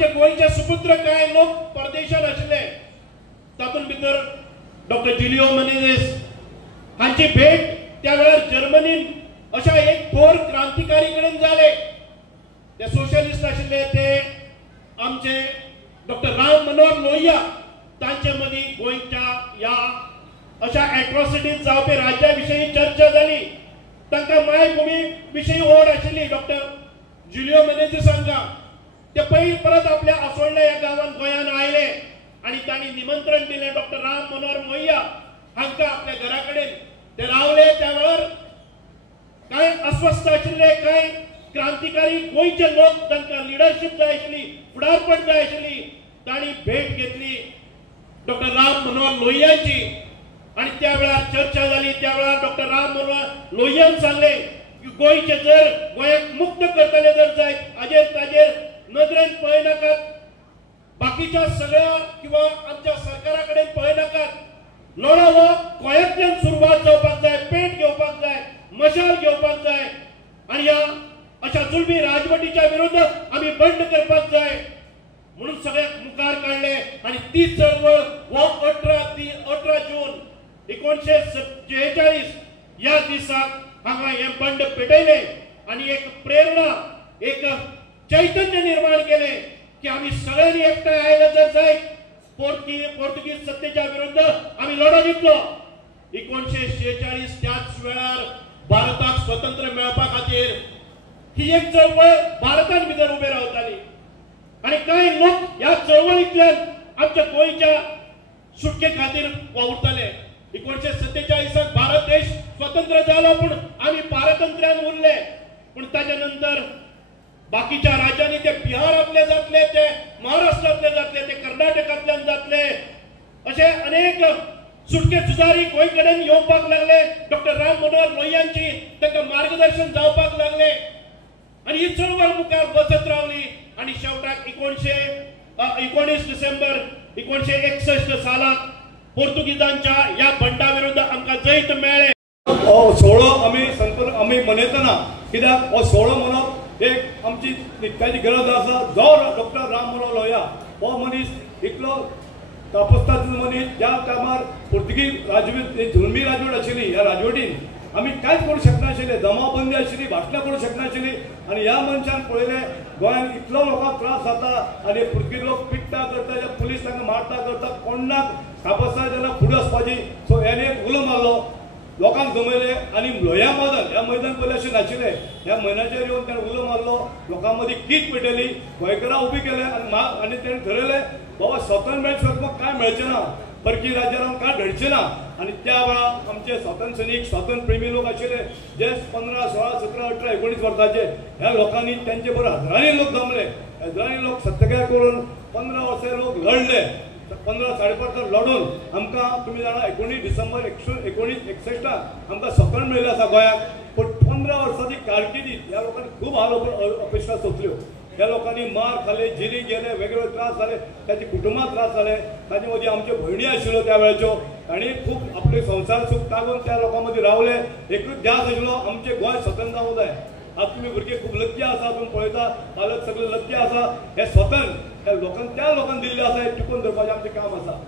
आमचे गोयचे सुपुत्र काय लोक परदेशात आशिल्ले तातूंत भितर डॉक्टर जुलियो मेनेझेस हांची भेट त्या वेळार जर्मनीन अशा एक थोर क्रांतिकारी कडेन जाले ते सोशलिस्ट आशिल्ले ते आमचे डॉक्टर राम मनोहर लोहिया तांचे मदीं गोंयच्या या अशा एट्रॉसिटीज जावपी राज्या विशयी चर्चा जाली तांकां मायभूमी विशयी ओढ आशिल्ली डॉक्टर जुलियो मेनेझेस हांकां ते पयलीं परत आपल्या आसोळ्या ह्या गांवांत गोंयान आयले आनी तांणी निमंत्रण दिलें डॉक्टर राम मनोहर लोहिया हांकां आपल्या घरा कडेन ते रावले त्या वेळार कांय अस्वस्थ आशिल्ले कांय क्रांतिकारी गोंयचे लोक तांकां लिडरशीप जाय आशिल्ली फुडारपण जाय आशिल्ली तांणी भेट घेतली डॉक्टर राम मनोहर लोहियांची आणि त्या वेळार चर्चा झाली त्या वेळार डॉक्टर राम मनोहर लोहियान सांगले की गोंयचे जर गोंयाक मुक्त करतले जर जायत हाजेर ताजेर नदरेन पळयनाकात बाकीच्या सगळ्या किंवा आमच्या सरकारा कडेन पळयनाकात लढो हो गोंयांतल्यान सुरवात जावपाक जाय पेट घेवपाक जाय मशाल घेवपाक जाय आणि ह्या अशा जुलमी राजवटीच्या विरुद्ध आम्ही बंड करपाक जाय म्हणून सगळ्याक मुखार काढले आणि ती चळवळ हो 18 जून 1946 या दिसाक हांगा हे बंड पेटयले आणि एक प्रेरणा एक चैतन्य निर्माण केले की आम्ही सगळ्यांनी एकठांय आयले जर जाय पोर्तुगीज सत्तेच्या विरुद्ध आम्ही लढो दितलो 1946 त्याच वेळार भारताक स्वतंत्र मेळपा खातीर ही एक चळवळ भारतान भितर उबे रावताली आणि काही लोक ह्या चळवळींतल्यान आमच्या गोंयच्या सुटके खातीर वावुरताले 1947 भारत देश स्वतंत्र झालो पण आम्ही पारतंत्र्यान उरले पण ताच्या नंतर बाकीच्या राज्यांनी ते बिहारातले जातले ते महाराष्ट्रातले जातले ते कर्नाटकातल्यान जातले असे अनेक सुटके झुजारी गोंय कडेन येवपाक लागले डॉक्टर राम मनोहर लोहियांची तांकां मार्गदर्शन जावपाक लागले आणि ही चळवळ मुखार वचत रावली आणि शेवटाक 19 डिसेंबर 1961 सालाक पोर्तुगीजांच्या या बंडा विरुद्ध आमकां जैत मेळ्ळे सोहळो आम्ही मनयतना कित्याक हो सोहळो मनोवप एक आमची नित्याची गरज आसा जो डॉक्टर राम मनोहर लोहिया हो मनीस इतलो तापस्ताच मनीस ज्या टायमार पोर्तुगीज राजवट जुलमी राजवट आशिल्ली ह्या राजवटीन आम्ही कांयच करूंक शकनाशिल्ले जमावबंदी आशिल्ली भाशणां करूंक शकनाशिल्ली आनी ह्या मनशान पळयलें गोंयांत इतलो लोकांक त्रास जाता आनी पुर्तुगीज लोक पिट्टा करता पुलीस तांकां मारता करता कोणाक कापसा जाल्यार फुडें वचपाची सो हेणे उलो मारलो लोकांक जमयले आनी ह्या मैदान पयलीं अशें नाशिल्लें ह्या मैदानाचेर येवन ताणें उलो मारलो लोकां मदीं कीट पेटयली गोंयकारां उबी केले आनी ताणें ठरयलें बाबा स्वतंत्र मेळचे कांय मेळचें ना परकी राज्यान कांय घडचें ना आनी त्या वेळार आमचे स्वातंत्र्य सैनीक स्वातंत्र्य प्रेमी लोक आशिल्ले जे 15, 16, 17, 18, 19 वर्साचे ह्या लोकांनी त्यांचे बरोबर हजारांनी लोक जमले हजारांनी लोक सत्याग्रह करून 15 वर्सां लोक लढले 15-15.5 लढून आमकां तुमी जाणा 19 डिसेंबर 1961 आमकां स्वतंत्र मेळिल्लें आसा गोंयाक पण 15 वर्सांची कारकिर्दीत ह्या लोकांनी खूब हाल अपेक्षा सोंसल्यो ह्या लोकांनी मार खाल्ले जेलीक गेले वेगवेगळे त्रास जाले ताचे कुटुंबाक त्रास जाले ताचे मदीं आमच्यो भयणी आशिल्ल्यो त्या वेळाच्यो तांणी खूब आपले संवसार सूख तागून त्या लोकां मदीं रावले एकूच ध्यास आशिल्लो आमचें गोंय स्वतंत्र जावंक जाय आज तुम्ही भुरगे खूब लक्की आसा तुम्ही पळयता पालक सगळे लक्की आसा हे स्वतंत्र त्या लोकांक दिल्लें आसा हे टिकून दवरपाचें आमचें काम आसा